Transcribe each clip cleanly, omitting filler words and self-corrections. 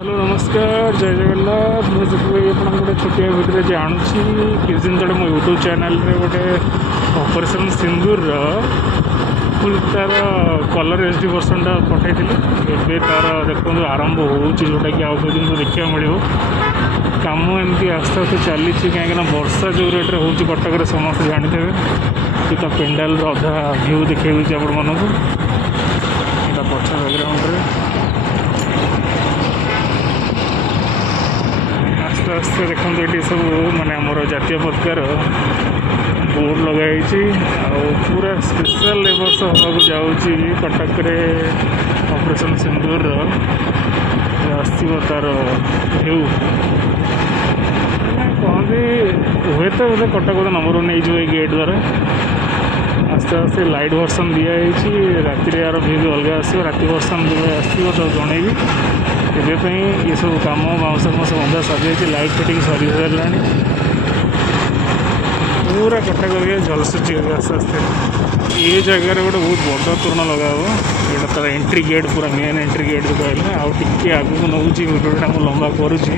Hello नमस्कार जय जगन्नाथ मुझे आप गोटे छोटिया भिडियो जानूँ किस दिन तले मो यूट्यूब चैनल रे गोटे ऑपरेशन सिंदूर फुल तार कलर एचडी वर्सन पठाई थी तार देखो आरंभ हो जोटा कि आउ दिन देखा मिले कम एमती आस्ते आस्ते चली कहीं वर्षा जो रेट्रे हो कटक समस्त जानते कि तो पेंडाल अधा भ्यू देखा आपण मानक पछ बैकग्राउंड आस्ते आस्ते देखो ये सब माने आमर जातीय पताकार बोर्ड लगाई पूरा स्पेशल वर्ष हाँ जाऊँगी कटक ऑपरेशन सिंदूर आसो तार भ्यू कहते हुए तो बोले कटक बोधे नंबर 1 नहीं गेट द्वारा आस्ते आस्ते लाइट वर्सन दिखाई राति यार भ्यू भी अलग आसो राति वर्सन आसो तो जनइबी एवं ये सब कम बाउंस मस बंधा सजाई लाइट फिटिंग सरी सारा पूरा कटक झलसुची आस्ते आस्ते ये जगार गोटे बहुत बड़ तोरण लगा जोटा तार एंट्री गेट पूरा मेन एंट्री गेट जो कहले आगे आगू नौ भिडियोटा मुझे लंबा करुँची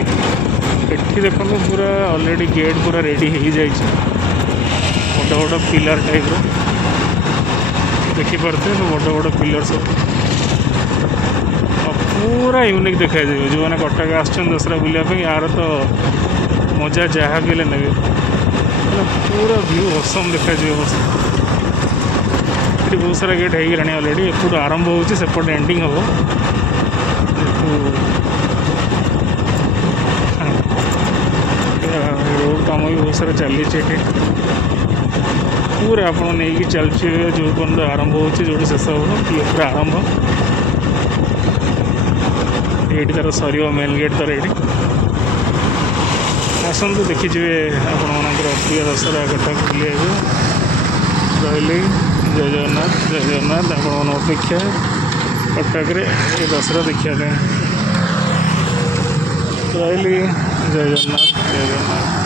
एटी देखो पूरा ऑलरेडी गेट पूरा रेडी हो जाए बड़ बड़ पिलर टाइप देखिपे बड़ बड़ पिलर सब पूरा यूनिक देखा जो मैंने कटक आसरा बुलापी यार तो मजा जहाँ भी ने पूरा व्यू हसम देखा बहुत सारा गेट हो गला अलरेडी एपट आरंभ होपट एंडिंग हम रोड काम भी बहुत सारा चली पूरा आप नहीं चलचे जो पर्यटन आरंभ हो शेष हो ये पूरा आरंभ ये तार सर मेन गेट तार ये आसतु देखीजे आपण प्रिय दशहरा कटक बुले रही जय जगन्नाथ आपण अपेक्षा कटक ये दशहरा देखा रही जय जगन्नाथ।